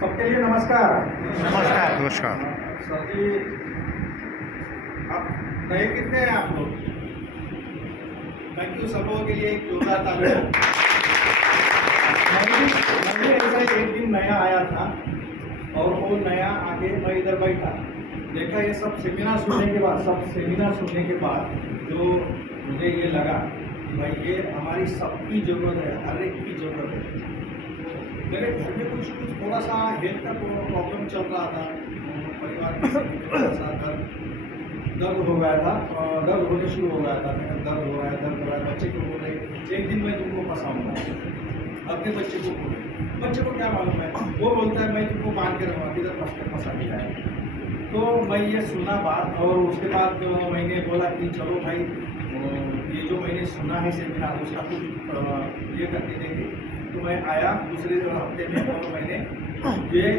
सबके लिए नमस्कार। नमस्कार। नमस्कार। सर जी, आप नए कितने हैं आप लोग? थैंक यू सब लोगों के लिए एक जोरदार ताली। मैं भी ऐसा ही एक दिन नया आया था और वो नया आके मैं इधर बैठा देखा ये सब सेमिनार सुनने के बाद जो मुझे ये लगा भाई ये हमारी सबकी ज़रूरत है, हर एक की ज़रूरत है। मेरे घर में कुछ थोड़ा सा हेल्थ का प्रॉब्लम चल रहा था, परिवार में थोड़ा सा दर्द हो गया था, दर्द होने शुरू हो गया था। दर्द हो रहा है। बच्चे को बोल रहे एक दिन मैं तुमको फंसाऊंगा, अपने बच्चे को बोले, बच्चे को क्या मालूम है, वो बोलता है मैं तुमको बांध के रहूँगा, किधर फंसा दिया है। तो मैं ये सुना बात और उसके बाद मैंने बोला कि चलो भाई ये जो मैंने सुना है सेमिनार उसका कुछ ये करके देंगे। तो मैं आया दूसरे हफ्ते में और मैंने ये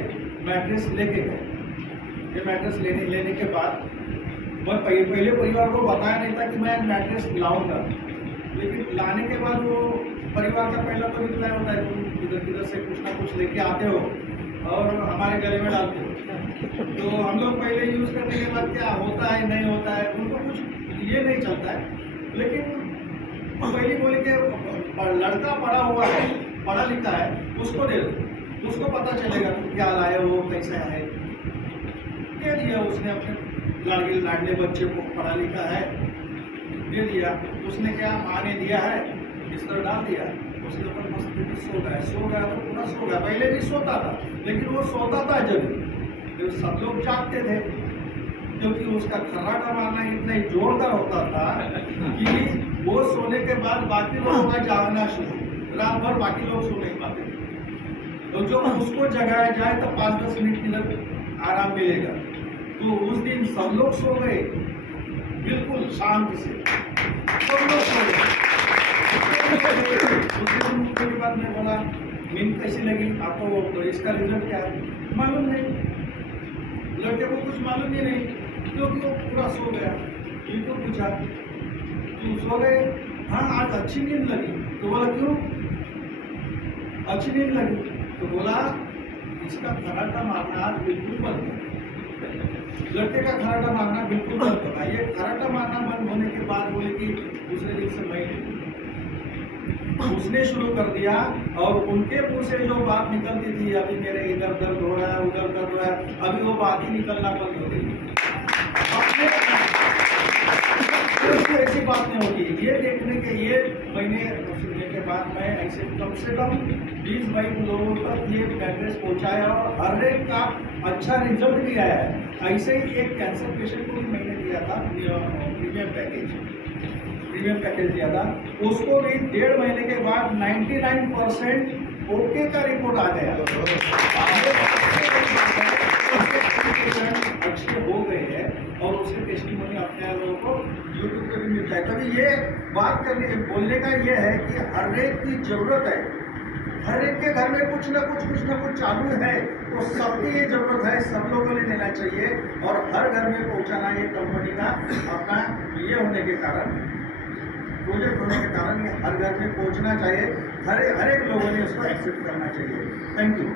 मैट्रेस लेके गए। ये मैट्रेस लेने के बाद मैं पहले परिवार को बताया नहीं था कि मैं मैट्रेस लाऊंगा, लेकिन लाने के बाद वो परिवार का पहला तो रिप्लाई होता है तुम इधर किधर से कुछ ना कुछ लेके आते हो और हमारे गले में डालते हो। तो हम लोग पहले यूज़ करने के बाद क्या होता है नहीं होता है उनको कुछ ये नहीं चलता है। लेकिन पहले बोले कि लड़का पढ़ा हुआ है, पढ़ा लिखा है, उसको दे दो, उसको पता चलेगा तुम क्या लाए हो, कैसा है। दे दिया उसने अपने लाडले बच्चे को, पढ़ा लिखा है, दे दिया। उसने क्या माँ ने दिया है, बिस्तर डाल दिया, उसके ऊपर मस्त सो गया तो पूरा सो गया। पहले भी सोता था लेकिन वो सोता था जब सब लोग जागते थे, क्योंकि उसका खर्राटा मारना इतना ही जोरदार होता था कि वो सोने के बाद बाकी लोगों का जागना शुरू, रात भर बाकी लोग सो नहीं पाते। तो जो उसको जगाया जाए तो 5-10 मिनट की आराम मिलेगा। तो उस दिन सब लोग सो गए बिल्कुल शांति से, सब लोग सो गए। उसके बाद में बोला नींद कैसी लगी आपको, तो इसका रिजल्ट क्या है मालूम नहीं, लड़के को कुछ मालूम ही नहीं, क्योंकि वो पूरा सो गया। इनको पूछा तुम सो गए? हाँ आज अच्छी नींद लगी। तो बोला क्यों अच्छी नींद लगी? तो बोला इसका खर्राटा मारना आज बिल्कुल बंद कर, लड़के का खर्राटा मारना बिल्कुल बंद करा। ये खर्राटा मारना बंद होने के बाद बोले कि दूसरे दिन से मैं उसने शुरू कर दिया और उनके मुंह से जो बात निकलती थी अभी मेरे इधर दर्द हो रहा है उधर दर्द हो रहा है, अभी वो बात ही निकलना बंद हो गई। ऐसी बात नहीं होती। ये देखने के ये महीने सुनने के बाद मैं ऐसे कम से कम 20-22 लोगों तक ये मैट्रेस पहुंचाया और हर एक का अच्छा रिजल्ट भी आया है। ऐसे ही एक कैंसर पेशेंट को भी मैंने दिया था प्रीमियम पैकेज दिया था, उसको भी 1.5 महीने के बाद 99% ओके का रिपोर्ट आ गया। अच्छे हो गए हैं और उसके टेस्टिमोनी अपने लोगों को यूट्यूब पे भी मिलता है। तभी ये बात बोलने का ये है कि हर एक की जरूरत है, हर एक के घर में कुछ ना कुछ चालू है, तो सबकी ये जरूरत है, सब लोगों ने लेना चाहिए और हर घर में पहुंचाना ये कंपनी का अपना ये होने के कारण, प्रोजेक्ट होने के कारण ये हर घर में पहुंचना चाहिए, हर एक लोगों ने उसको एक्सेप्ट करना चाहिए। Thank you.